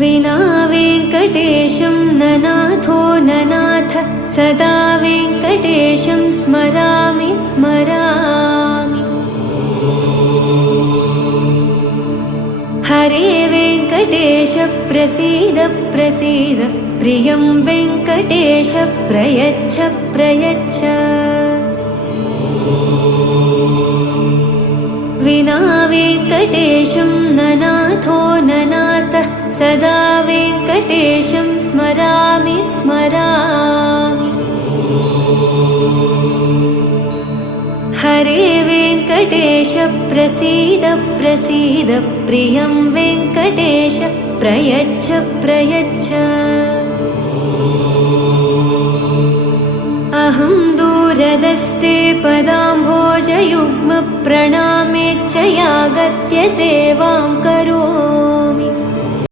विना वेङ्कटेशं ननाथो ननाथ सदा वेङ्कटेशं स्मरामि स्मरामि। हरे वेङ्कटेश प्रसीद प्रसीद प्रियं वेङ्कटेश प्रयच्छ प्रयच्छ। विना वेङ्कटेशं ननाथो ननाथ सदा वेङ्कटेशं स्मरामि स्मरामि। हरे वेङ्कटेश प्रसीद प्रसीद प्रियं वेङ्कटेश प्रयच्छ प्रयच्छ। अहं दूरदस्ते पदाम्भोजयुग्म प्रणामेच्छयागत्य सेवां करोमि।